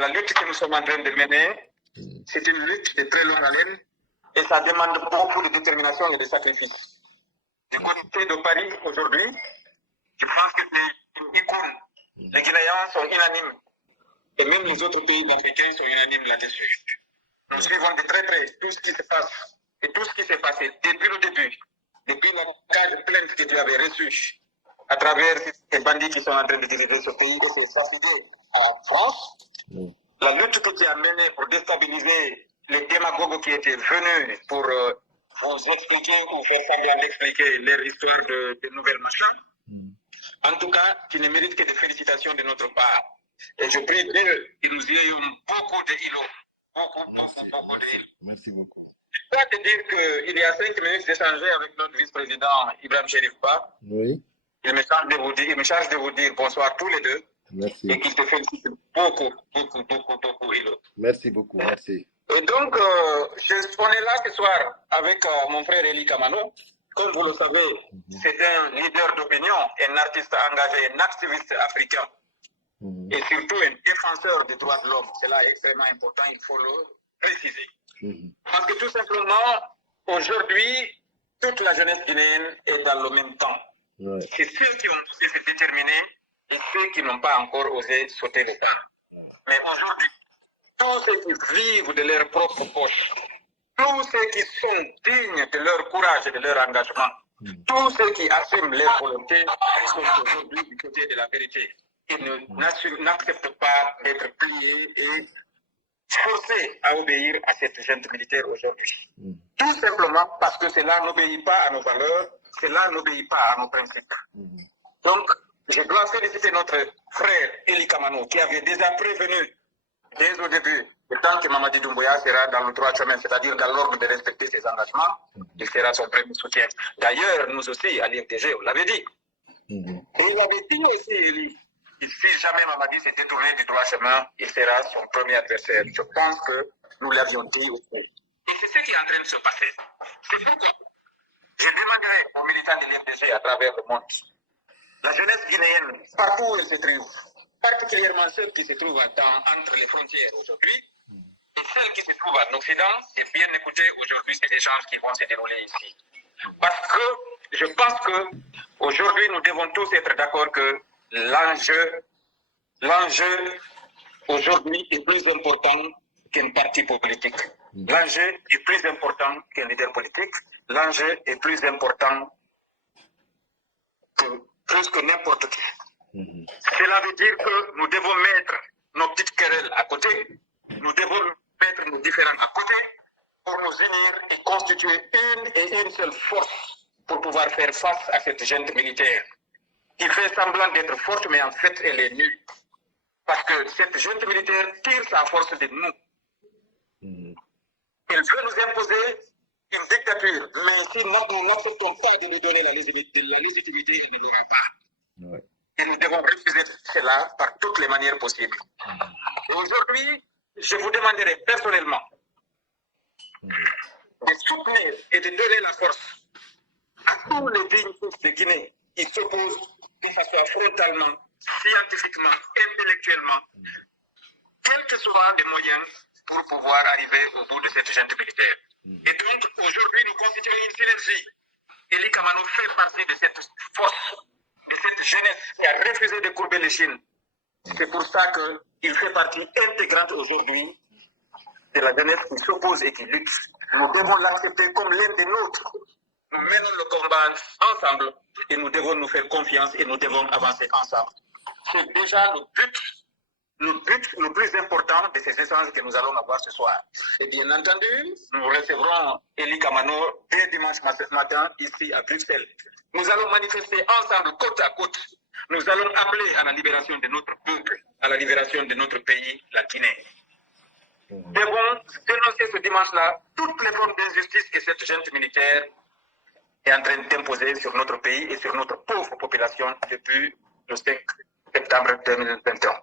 la lutte que nous sommes en train de mener, c'est une lutte de très longue haleine et ça demande beaucoup de détermination et de sacrifice. Du côté de Paris, aujourd'hui, je pense que c'est une icône. Les Guinéens sont unanimes et même les autres pays africains sont unanimes là-dessus. Nous suivons de très près tout ce qui se passe et tout ce qui s'est passé depuis le début, depuis le cas de plainte que tu avais reçu à travers ces bandits qui sont en train de diriger ce pays et c'est facilité en France. La lutte que tu as menée pour déstabiliser les démagogues qui étaient venus pour vous expliquer ou faire semblant d'expliquer leur histoire de nouvelles machins. En tout cas, tu ne mérites que des félicitations de notre part. Et je prie Dieu que nous ayons beaucoup de héros. Beaucoup de héros. Merci beaucoup. Je dois te dire qu'il y a 5 minutes, j'ai échangé avec notre vice-président Ibrahim Cherif-Ba. Oui. Il me charge de vous dire bonsoir tous les deux. Merci. Et qu'il te félicite beaucoup, Hilo. Merci beaucoup, merci. Et donc, on est là ce soir avec mon frère Eli Kamano. Comme vous le savez, c'est un leader d'opinion, un artiste engagé, un activiste africain. Et surtout un défenseur des droits de l'homme. C'est là extrêmement important, il faut le préciser. Parce que tout simplement, aujourd'hui, toute la jeunesse guinéenne est dans le même temps. C'est ceux qui ont osé se déterminer et ceux qui n'ont pas encore osé sauter le pas. Mais aujourd'hui, tous ceux qui vivent de leur propre poche, tous ceux qui sont dignes de leur courage et de leur engagement, tous ceux qui assument leur volonté sont aujourd'hui du côté de la vérité. Ils n'acceptent pas d'être pliés et forcés à obéir à cette junte militaire aujourd'hui. Tout simplement parce que cela n'obéit pas à nos valeurs, cela n'obéit pas à nos principes. Donc, je dois féliciter notre frère Eli Kamano qui avait déjà prévenu dès au début, le temps que Mamadi Doumbouya sera dans le droit chemin, c'est-à-dire dans l'ordre de respecter ses engagements, il sera son premier soutien. D'ailleurs, nous aussi, à l'IFTG, on l'avait dit. Et il avait dit aussi, Eli, si jamais Mamadi s'est détourné du droit chemin, il sera son premier adversaire. Je pense que nous l'avions dit aussi. Et c'est ce qui est en train de se passer. C'est pourquoi je demanderai aux militants de l'IFTG à travers le monde, la jeunesse guinéenne, partout où elle se trouve, particulièrement ceux qui se trouvent entre les frontières aujourd'hui, et celles qui se trouvent en Occident, et bien écouter aujourd'hui ces échanges qui vont se dérouler ici. Parce que je pense qu'aujourd'hui, nous devons tous être d'accord que l'enjeu aujourd'hui est plus important qu'un parti politique. L'enjeu est plus important qu'un leader politique. L'enjeu est plus important que n'importe qui. Cela veut dire que nous devons mettre nos petites querelles à côté, nous devons mettre nos différends à côté pour nous unir et constituer une seule force pour pouvoir faire face à cette junte militaire qui fait semblant d'être forte, mais en fait elle est nulle. Parce que cette junte militaire tire sa force de nous. Elle veut nous imposer une dictature, mais si nous n'acceptons pas de nous donner la légitimité, elle ne l'aura pas. Et nous devons refuser cela par toutes les manières possibles. Et aujourd'hui, je vous demanderai personnellement de soutenir et de donner la force à tous les dignes fils de Guinée qui s'opposent, que ce soit frontalement, scientifiquement, intellectuellement, quels que soient les moyens pour pouvoir arriver au bout de cette junte militaire. Et donc, aujourd'hui, nous constituons une synergie. Eli Kamano fait partie de cette force, de cette jeunesse qui a refusé de courber les chines. C'est pour ça qu'il fait partie intégrante aujourd'hui de la jeunesse qui s'oppose et qui lutte. Nous devons l'accepter comme l'un des nôtres. Nous menons le combat ensemble et nous devons nous faire confiance et nous devons avancer ensemble. C'est déjà le but le plus important de ces échanges que nous allons avoir ce soir. Et bien entendu, nous recevrons Eli Kamano dès dimanche matin ici à Bruxelles. Nous allons manifester ensemble, côte à côte. Nous allons appeler à la libération de notre peuple, à la libération de notre pays, la Guinée. Nous devons dénoncer ce dimanche-là toutes les formes d'injustice que cette junte militaire est en train d'imposer sur notre pays et sur notre pauvre population depuis le 5 septembre 2021.